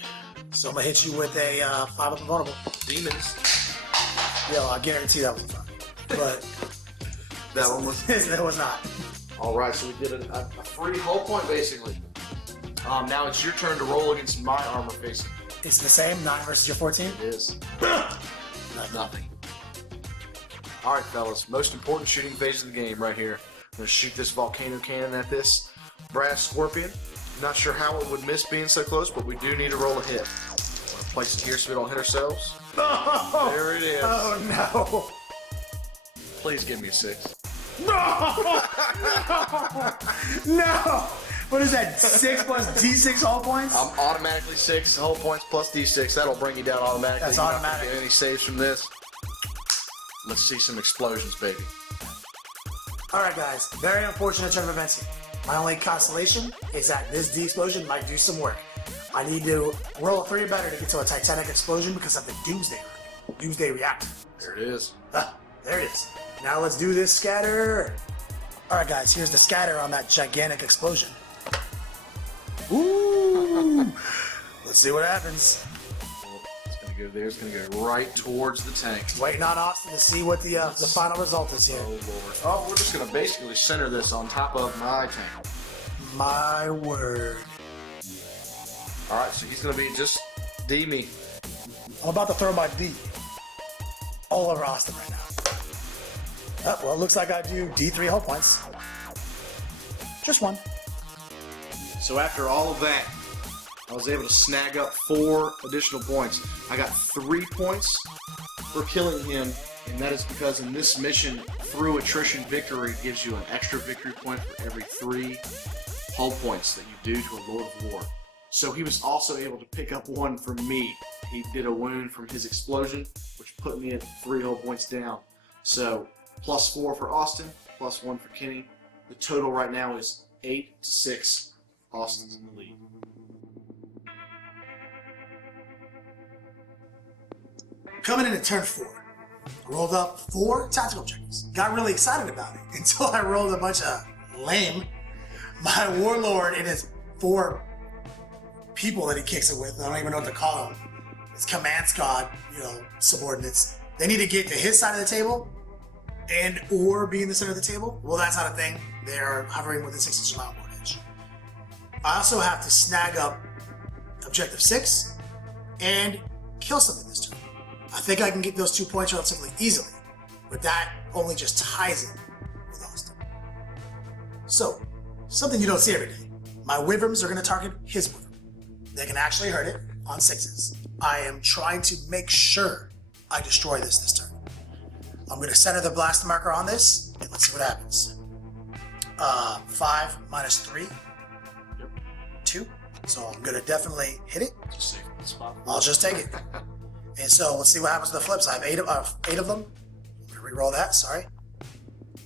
So I'm going to hit you with a 5 up invulnerable. Demons. Yo, I guarantee that was a 5. But That one was. that was not. Alright, so we did a free hull point basically. Now it's your turn to roll against my armor facing. It's the same, 9 versus your 14? It is. Nothing. Alright fellas, most important shooting phase of the game right here. I'm going to shoot this volcano cannon at this Brass Scorpion. Not sure how it would miss being so close, but we do need to roll a hit. I'm going to place it here so we don't hit ourselves. Oh, There it is. oh no. Please give me a 6. No! No! What is that, 6 plus D6 all points? I'm automatically 6 hull points plus D6. That'll bring you down automatically. That's You're not automatic. gonna get any saves from this. Let's see some explosions, baby. Alright guys, very unfortunate turn of events here. My only consolation is that this D-explosion might do some work. I need to roll a 3 or better to get to a Titanic explosion because of the Doomsday reactor. There it is. Ah, there it is. Now let's do this scatter. Alright guys, here's the scatter on that gigantic explosion. Ooh! Let's see what happens. It's gonna go there. It's gonna go right towards the tank. Waiting on Austin to see what the final result is here. Oh lord. Oh, we're just gonna basically center this on top of my tank. My word. All right, so he's gonna be just D me. I'm about to throw my D all over Austin right now. Oh, well, it looks like I do D3 hull points. Just 1. So after all of that, I was able to snag up 4 additional points. I got 3 points for killing him, and that is because in this mission, through attrition victory, it gives you an extra victory point for every 3 hull points that you do to a Lord of War. So he was also able to pick up 1 from me. He did a wound from his explosion, which put me at 3 hull points down. So +4 for Austin, +1 for Kenny. The total right now is 8-6. Austin's in the lead. Coming in at turn 4, rolled up 4 tactical objectives. Got really excited about it until I rolled a bunch of lame. My warlord and his 4 people that he kicks it with, I don't even know what to call them. His command squad, subordinates. They need to get to his side of the table and or be in the center of the table. Well, that's not a thing. They're hovering within 6 inches of my board edge. I also have to snag up Objective 6 and kill something this turn. I think I can get those 2 points relatively easily, but that only just ties it with Austin. So, something you don't see every day. My Wyverns are going to target his Wyvern. They can actually hurt it on 6s. I am trying to make sure I destroy this turn. I'm going to center the blast marker on this, and let's see what happens. 5 minus 3. Yep. 2. So I'm going to definitely hit it. Just safe in the spot. I'll just take it. And so let's see what happens to the flips. I have 8 of them. I'm going to re-roll that, sorry.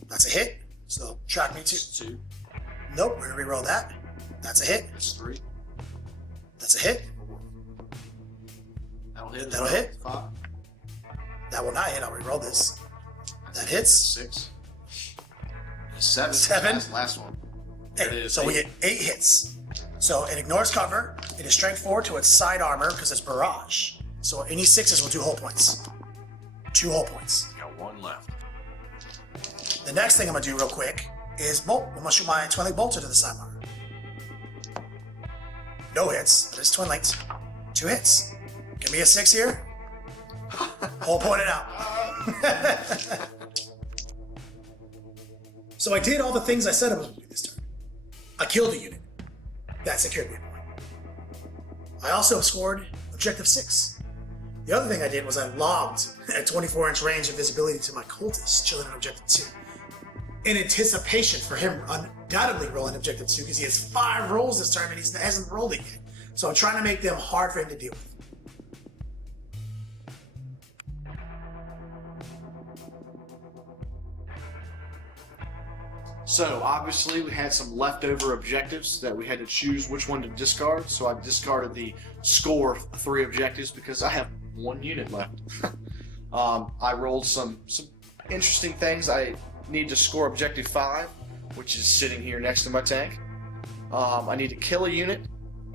That's a hit. So track me 2. 2. Nope, we're going to re-roll that. That's a hit. That's 3. That's a hit. That'll hit. 5. That will not hit. I'll reroll this. That hits. 6. 7. 7. Last one. There it 8. is. So we get 8 hits. So it ignores cover. It is strength 4 to its side armor because it's barrage. So any 6s will do hull points. 2 hull points. Got 1 left. The next thing I'm gonna do real quick is bolt. I'm gonna shoot my twin link bolter to the side armor. No hits, but it's twin linked. 2 hits. Give me a 6 here. Hull pointed out. So I did all the things I said I was going to do this turn. I killed a unit. That secured me a point. I also scored objective 6. The other thing I did was I logged a 24-inch range of visibility to my cultist chilling on objective 2. In anticipation for him undoubtedly rolling objective 2 because he has 5 rolls this turn and he hasn't rolled it yet. So I'm trying to make them hard for him to deal with. So obviously we had some leftover objectives that we had to choose which one to discard. So I discarded the score 3 objectives because I have 1 unit left. I rolled some interesting things. I need to score objective 5, which is sitting here next to my tank. I need to kill a unit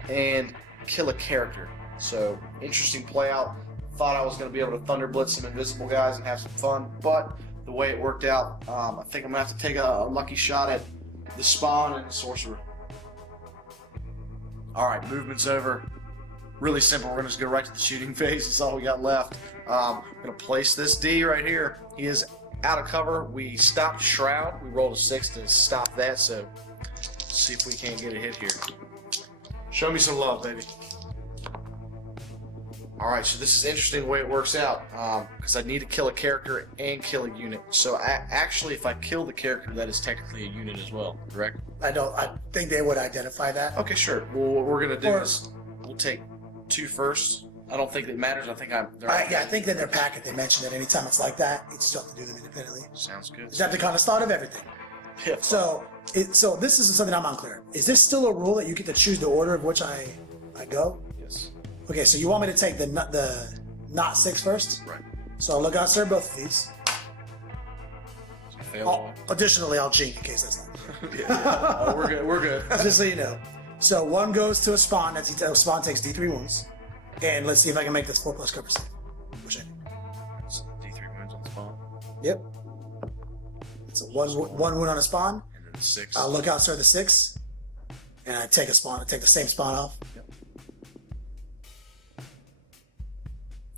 and kill a character. So interesting play out. Thought I was going to be able to thunder blitz some invisible guys and have some fun, but the way it worked out, I think I'm going to have to take a lucky shot at the spawn and the sorcerer. Alright, movement's over. Really simple. We're going to just go right to the shooting phase. That's all we got left. I'm going to place this D right here. He is out of cover. We stopped Shroud. We rolled a 6 to stop that, so let's see if we can't get a hit here. Show me some love, baby. Alright, so this is interesting the way it works out, because I need to kill a character and kill a unit. So actually, if I kill the character, that is technically a unit as well, correct? I think they would identify that. Okay, sure. Well, what we're going to do is we'll take 2 first. I don't think it matters. I think I think in their packet they mentioned that anytime it's like that, you still have to do them independently. Sounds good. Is that the kind of thought of everything? Yeah. So this is something I'm unclear. Is this still a rule that you get to choose the order of which I go? Yes. Okay, so you want me to take the not 6 first? Right. So I'll look out, sir, both of these. So fail Additionally, I'll jink in case that's not. yeah. Oh, we're good. We're good. Just so you know. So 1 goes to a spawn. Spawn takes D3 wounds. And let's see if I can make this 4+ cover save. Which I do. So D3 wounds on the spawn. Yep. It's a one wound on a spawn. And then 6. I'll look out, sir, the 6. And I take a spawn. I take the same spawn off. Yep.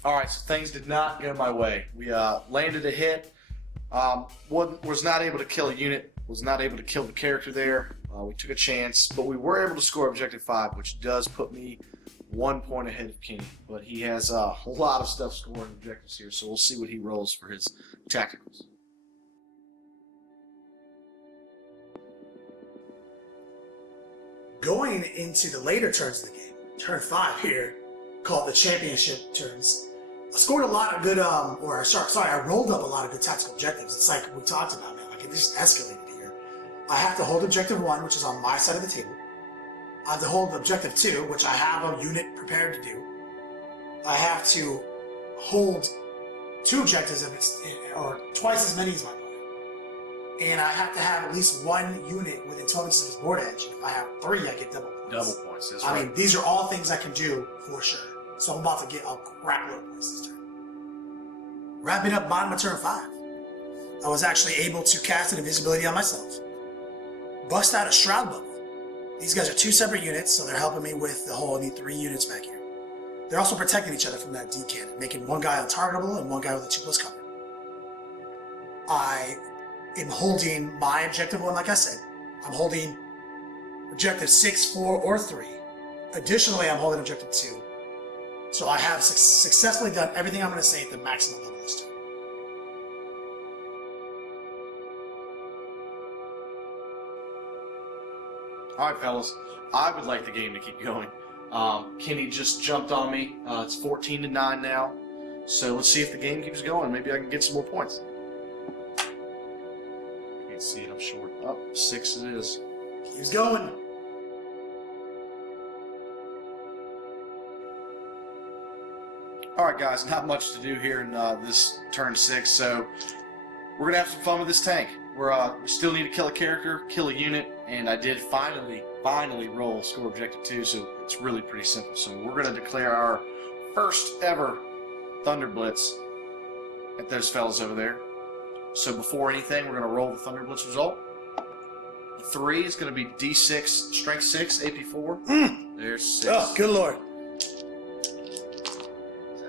Alright, so things did not go my way. We landed a hit. Was not able to kill a unit. Was not able to kill the character there. We took a chance, but we were able to score objective 5, which does put me 1 point ahead of Kenny. But he has a lot of stuff scoring objectives here, so we'll see what he rolls for his tacticals. Going into the later turns of the game, turn 5 here, called the championship turns, I scored a lot of good, I rolled up a lot of good tactical objectives. It's like we talked about, man, like it just escalated here. I have to hold objective 1, which is on my side of the table. I have to hold objective 2, which I have a unit prepared to do. I have to hold 2 objectives if it's, or twice as many as my opponent. And I have to have at least 1 unit within 12 inches of his board edge. And if I have 3, I get double points. Double points, that's right. I mean, these are all things I can do for sure. So I'm about to get a crap load of points this turn. Wrapping up bottom of turn 5. I was actually able to cast an invisibility on myself. Bust out a Shroud Bubble. These guys are 2 separate units, so they're helping me with the whole, I need 3 units back here. They're also protecting each other from that D cannon, making 1 guy untargetable and 1 guy with a 2+ cover. I am holding my objective 1, like I said. I'm holding objective 6, 4, or 3. Additionally, I'm holding objective 2. So I have successfully done everything I'm going to say at the maximum level this turn. Alright, fellas. I would like the game to keep going. Kenny just jumped on me. It's 14-9 now. So let's see if the game keeps going. Maybe I can get some more points. Can't see it, I'm short. Oh, 6 it is. Keeps going. All right, guys, not much to do here in this turn 6, so we're gonna have some fun with this tank. We still need to kill a character, kill a unit, and I did finally roll score objective 2, so it's really pretty simple. So we're gonna declare our first ever Thunder Blitz at those fellas over there. So before anything, we're gonna roll the Thunder Blitz result. The 3 is gonna be D6, Strength 6, AP 4. There's 6. Oh, good lord.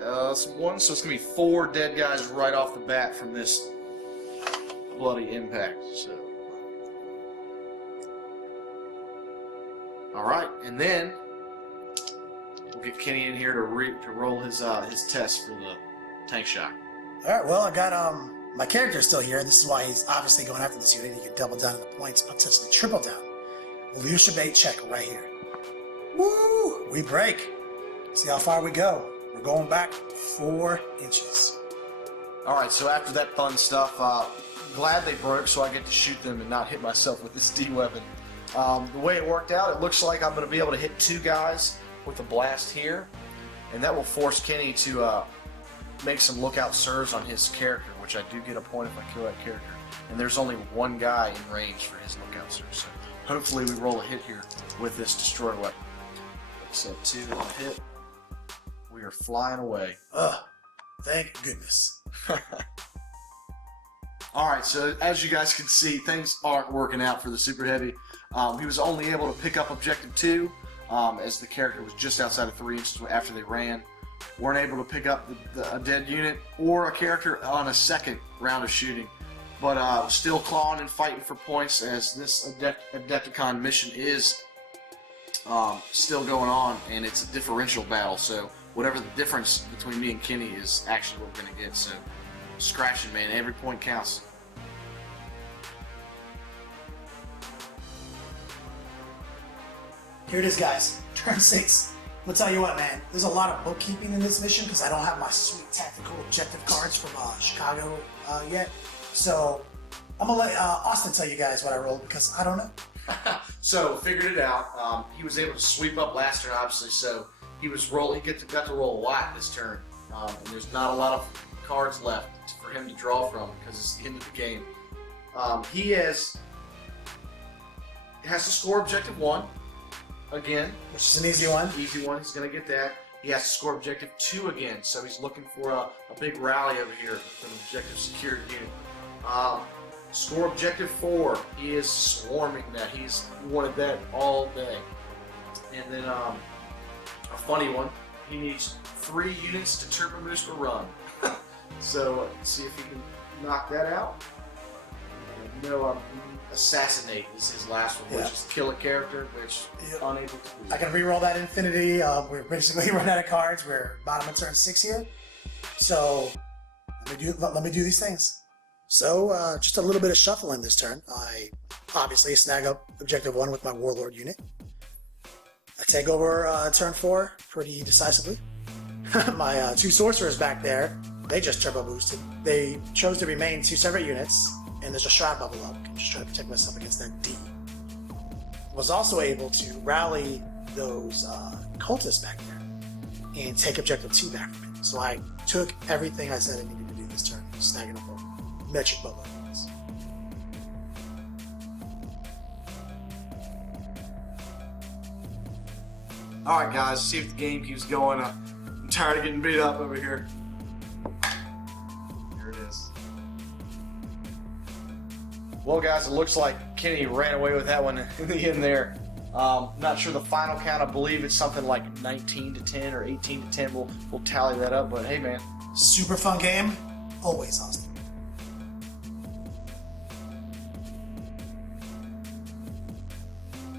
It's 1, so it's gonna be 4 dead guys right off the bat from this bloody impact. So, all right, and then we'll get Kenny in here to roll his test for the tank shock. All right, well, I got my character still here. This is why he's obviously going after this unit. He can double down on the points, potentially triple down. Leadership 8 check right here. Woo! We break. See how far we go. We're going back 4 inches. All right, so after that fun stuff, glad they broke so I get to shoot them and not hit myself with this D weapon. The way it worked out, it looks like I'm going to be able to hit 2 guys with a blast here, and that will force Kenny to make some lookout serves on his character, which I do get a point if I kill that character. And there's only 1 guy in range for his lookout serve, so hopefully we roll a hit here with this destroyer weapon. Except 2 on a hit. We are flying away. Thank goodness. Alright, so as you guys can see, things aren't working out for the Super Heavy. He was only able to pick up Objective 2, as the character was just outside of 3 inches after they ran. Weren't able to pick up a dead unit or a character on a second round of shooting. But still clawing and fighting for points as this Adepticon mission is still going on, and it's a differential battle, so whatever the difference between me and Kenny is actually what we're going to get. So scratching, man, every point counts. Here it is, guys. Turn 6. I'll tell you what, man. There's a lot of bookkeeping in this mission because I don't have my sweet tactical objective cards from Chicago yet. So I'm going to let Austin tell you guys what I rolled because I don't know. So figured it out. He was able to sweep up last turn, obviously. So he got to roll a lot this turn, and there's not a lot of cards left for him to draw from because it's the end of the game. He has to score objective 1 again, Which is an easy one. Easy one. He's going to get that. He has to score objective 2 again, so he's looking for a big rally over here from an objective secured unit. Score objective 4. He is swarming that. He wanted that all day. And then a funny one. He needs 3 units to turbo boost a run. So let's see if he can knock that out. Assassinate is his last one, which is kill a character, which unable to do. I can re-roll that Infinity. We're basically running out of cards. We're bottom of turn 6 here. So let me do these things. So just a little bit of shuffling this turn. I obviously snag up objective 1 with my Warlord unit. I take over turn 4 pretty decisively. My 2 sorcerers back there, they just turbo boosted. They chose to remain 2 separate units, and there's a shroud bubble up. I'm just trying to protect myself against that D. Was also able to rally those cultists back there and take objective 2 back from it. So I took everything I said I needed to do this turn, snagging up a metric bubble. Alright guys, see if the game keeps going. I'm tired of getting beat up over here. Here it is. Well guys, it looks like Kenny ran away with that one in the end there. Not sure the final count. I believe it's something like 19 to 10 or 18 to 10. We'll tally that up, but hey man. Super fun game. Always, Austin.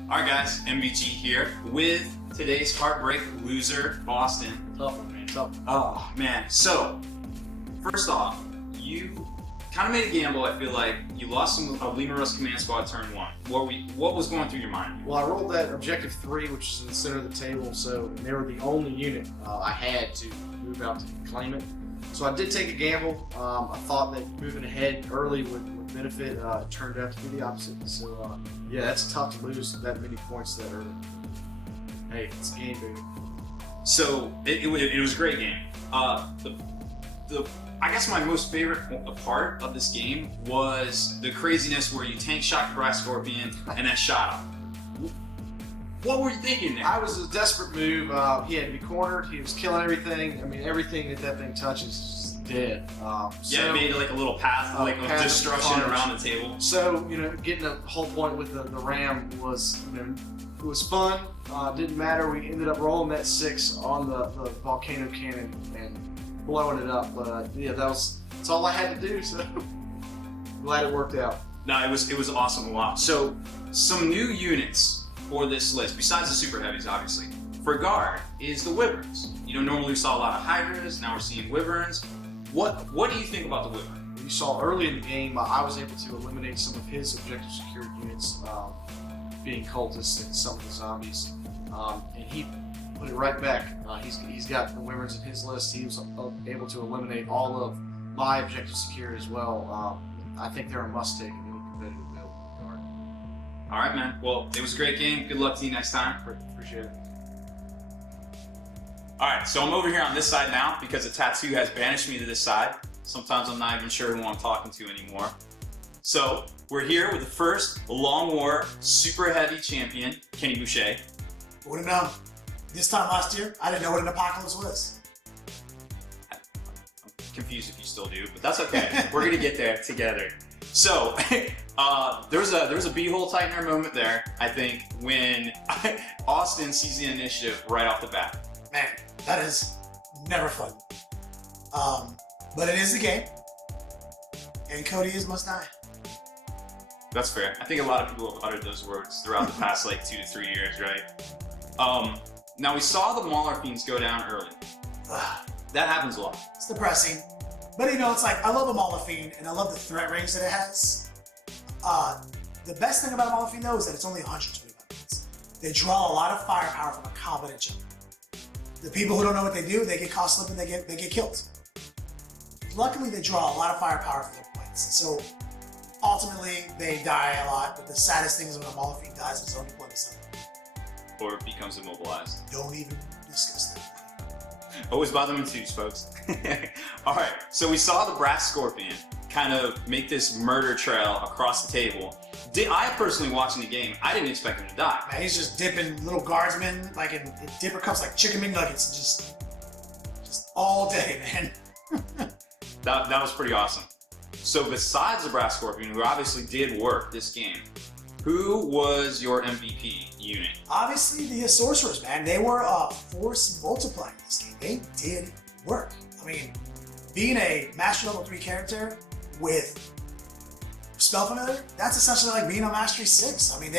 Alright guys, MBG here with today's Heartbreak Loser, Austin. Tough one, man. Tough one. Oh man, so first off, you kind of made a gamble. I feel like you lost some of Lemuros Command Squad turn 1. What was going through your mind? Well, I rolled that objective 3, which is in the center of the table, so they were the only unit I had to move out to claim it. So I did take a gamble. I thought that moving ahead early would benefit. It turned out to be the opposite. So yeah, that's tough to lose that many points that early. Hey, it's a game, baby. So it was a great game. I guess my most favorite part of this game was the craziness where you tank shot the Brass Scorpion and then shot him. What were you thinking there? I was a desperate move. He had to be cornered. He was killing everything. I mean, everything that thing touches is just dead. Yeah, it made like a little path, like of path of destruction carnage. around the table. So, getting a whole point with the ram was, it was fun. Didn't matter. We ended up rolling that 6 on the volcano cannon and blowing it up. But yeah, that's all I had to do. So glad it worked out. No, it was awesome to watch. So some new units for this list, besides the super heavies, obviously. For guard is the wyverns. Normally we saw a lot of hydras. Now we're seeing wyverns. What do you think about the wyvern? You saw early in the game, I was able to eliminate some of his objective security units, being cultists and some of the zombies, and he put it right back. He's got the wyverns in his list. He was able to eliminate all of my objective security as well. I think they're a must-take in any competitive build. Guard. All right, man. Well, it was a great game. Good luck to you next time. Appreciate it. All right, so I'm over here on this side now because a tattoo has banished me to this side. Sometimes I'm not even sure who I'm talking to anymore. So we're here with the first Long War Super Heavy Champion, Kenny Boucher. Wouldn't know. This time last year, I didn't know what an apocalypse was. I'm confused if you still do, but that's okay. We're gonna get there together. So there was a beehole tightener moment there, I think, when Austin sees the initiative right off the bat. Man, that is never fun. But it is the game, and Cody is must die. That's fair. I think a lot of people have uttered those words throughout the past 2 to 3 years, right? Now we saw the Mauler Fiends go down early. That happens a lot. It's depressing. But it's like, I love a Mauler Fiend, and I love the threat range that it has. The best thing about a Mauler Fiend, though, is that it's only 125 minutes. They draw a lot of firepower from a competent jumper. The people who don't know what they do, they get caught slipping, they get killed. Luckily, they draw a lot of firepower for their points. So ultimately, they die a lot, but the saddest thing is when a Mauler Fiend dies in his own deployment. Or becomes immobilized. Don't even discuss that. Always buy them in twos, folks. All right, so we saw the Brass Scorpion kind of make this murder trail across the table. I personally, watching the game, I didn't expect him to die. Man, he's just dipping little guardsmen like in dipper cups like chicken McNuggets, and just all day, man. That was pretty awesome. So besides the Brass Scorpion, who obviously did work this game, who was your MVP unit? Obviously, the sorcerers, man. They were a force multiplying in this game. They did work. I mean, being a Master Level 3 character with Spell Familiar, that's essentially like being on Mastery 6. I mean,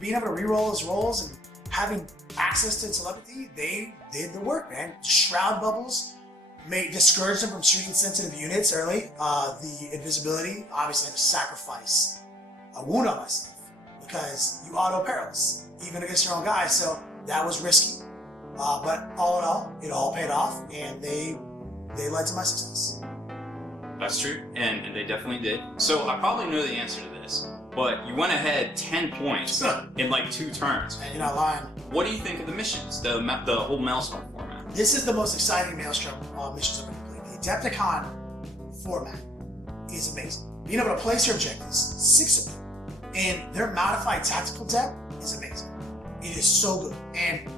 being able to reroll his rolls and having access to telepathy, they did the work, man. Shroud bubbles discouraged them from shooting sensitive units early. The invisibility, obviously, I had to sacrifice a wound on myself because you auto perils, even against your own guys. So that was risky. But all in all, it all paid off, and they led to my success. That's true, and they definitely did. So I probably know the answer to this, but you went ahead 10 points in 2 turns. And you're not lying. What do you think of the missions, the whole Maelstrom format? This is the most exciting Maelstrom missions I've ever played. The Adepticon format is amazing. Being able to place your objectives, 6 of them, and their modified tactical depth is amazing. It is so good. And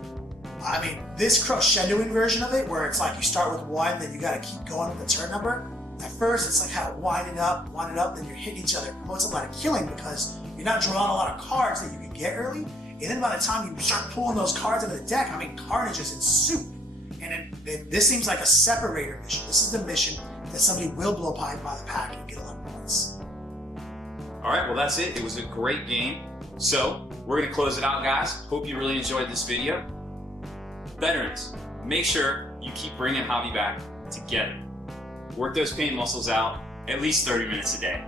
I mean, this crescendoing version of it, where it's like you start with 1, then you gotta keep going with the turn number. At first, it's like kind of winding up, then you're hitting each other. It promotes a lot of killing because you're not drawing a lot of cards that you can get early. And then by the time you start pulling those cards into the deck, I mean, carnage is ensued. And then this seems like a separator mission. This is the mission that somebody will blow by the pack and get 11 points. All right, well, that's it. It was a great game. So we're going to close it out, guys. Hope you really enjoyed this video. Veterans, make sure you keep bringing hobby back together. Work those pain muscles out at least 30 minutes a day.